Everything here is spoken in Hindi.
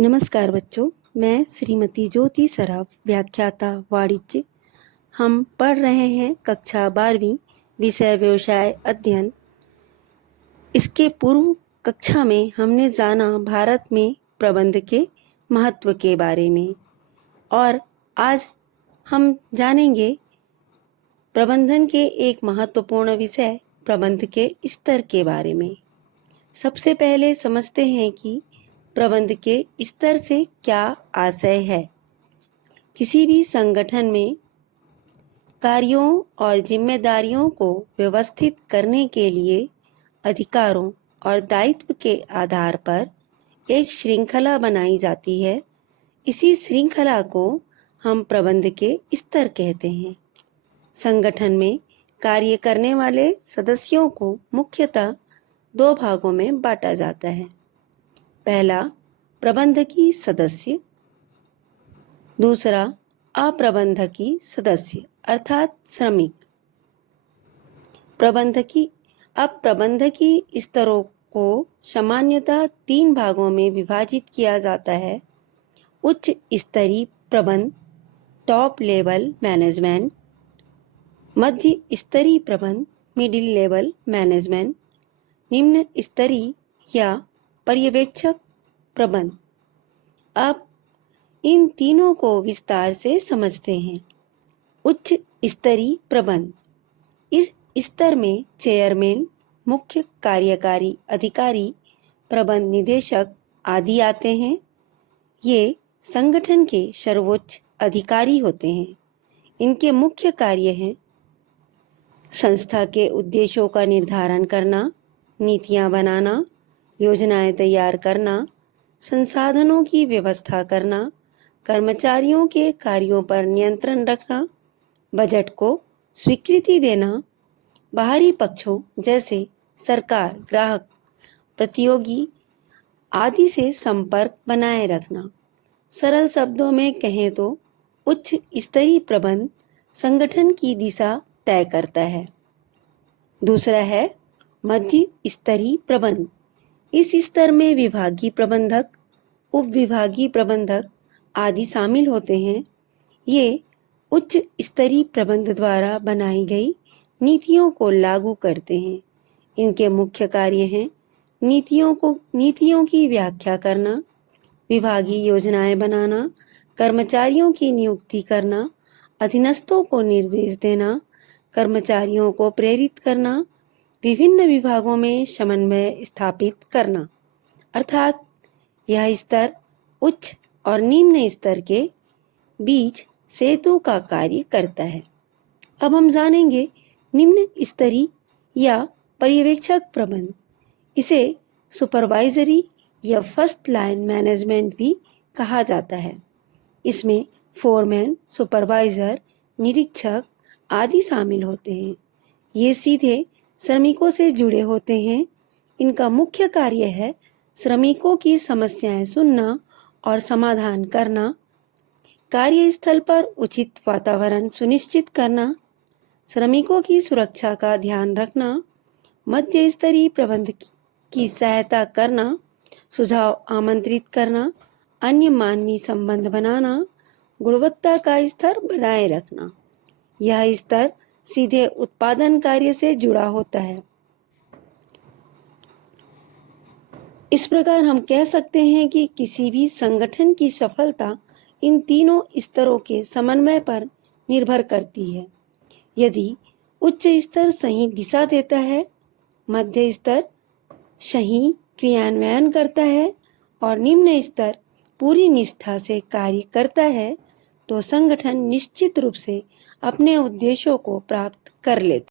नमस्कार बच्चों, मैं श्रीमती ज्योति सराफ, व्याख्याता वाणिज्य। हम पढ़ रहे हैं कक्षा 12वीं, विषय व्यवसाय अध्ययन। इसके पूर्व कक्षा में हमने जाना भारत में प्रबंध के महत्व के बारे में, और आज हम जानेंगे प्रबंधन के एक महत्वपूर्ण विषय प्रबंध के स्तर के बारे में। सबसे पहले समझते हैं कि प्रबंध के स्तर से क्या आशय है। किसी भी संगठन में कार्यों और जिम्मेदारियों को व्यवस्थित करने के लिए अधिकारों और दायित्व के आधार पर एक श्रृंखला बनाई जाती है। इसी श्रृंखला को हम प्रबंध के स्तर कहते हैं। संगठन में कार्य करने वाले सदस्यों को मुख्यतः दो भागों में बांटा जाता है। पहला प्रबंधकीय सदस्य, दूसरा अप्रबंधकीय सदस्य अर्थात श्रमिक। अप्रबंधकीय स्तरों को सामान्यतः 3 भागों में विभाजित किया जाता है। उच्च स्तरीय प्रबंध, टॉप लेवल मैनेजमेंट, मध्य स्तरीय प्रबंध, मिडिल लेवल मैनेजमेंट, निम्न स्तरीय या पर्यवेक्षक प्रबंध। अब इन तीनों को विस्तार से समझते हैं। उच्च स्तरीय प्रबंध, इस स्तर में चेयरमैन, मुख्य कार्यकारी अधिकारी, प्रबंध निदेशक आदि आते हैं। ये संगठन के सर्वोच्च अधिकारी होते हैं। इनके मुख्य कार्य हैं संस्था के उद्देश्यों का निर्धारण करना, नीतियां बनाना, योजनाएं तैयार करना, संसाधनों की व्यवस्था करना, कर्मचारियों के कार्यों पर नियंत्रण रखना, बजट को स्वीकृति देना, बाहरी पक्षों जैसे सरकार, ग्राहक, प्रतियोगी आदि से संपर्क बनाए रखना। सरल शब्दों में कहें तो उच्च स्तरीय प्रबंध संगठन की दिशा तय करता है। दूसरा है मध्य स्तरीय प्रबंध। इस स्तर में विभागीय प्रबंधक, उप विभागीय प्रबंधक आदि शामिल होते हैं। ये उच्च स्तरीय प्रबंध द्वारा बनाई गई नीतियों को लागू करते हैं। इनके मुख्य कार्य हैं नीतियों की व्याख्या करना, विभागीय योजनाएं बनाना, कर्मचारियों की नियुक्ति करना, अधीनस्थों को निर्देश देना, कर्मचारियों को प्रेरित करना, विभिन्न विभागों में समन्वय स्थापित करना। अर्थात यह स्तर उच्च और निम्न स्तर के बीच सेतु का कार्य करता है। अब हम जानेंगे निम्न स्तरीय या पर्यवेक्षक प्रबंध। इसे सुपरवाइजरी या फर्स्ट लाइन मैनेजमेंट भी कहा जाता है। इसमें फोरमैन, सुपरवाइजर, निरीक्षक आदि शामिल होते हैं। ये सीधे श्रमिकों से जुड़े होते हैं। इनका मुख्य कार्य है श्रमिकों की समस्याएं सुनना और समाधान करना, कार्यस्थल पर उचित वातावरण सुनिश्चित करना, श्रमिकों की सुरक्षा का ध्यान रखना, मध्य स्तरीय प्रबंध की सहायता करना, सुझाव आमंत्रित करना, अन्य मानवीय संबंध बनाना, गुणवत्ता का स्तर बनाए रखना। यह स्तर सीधे उत्पादन कार्य से जुड़ा होता है। इस प्रकार हम कह सकते हैं कि किसी भी संगठन की सफलता इन तीनों स्तरों के समन्वय पर निर्भर करती है। यदि उच्च स्तर सही दिशा देता है, मध्य स्तर सही क्रियान्वयन करता है और निम्न स्तर पूरी निष्ठा से कार्य करता है, तो संगठन निश्चित रूप से अपने उद्देश्यों को प्राप्त कर लेता है।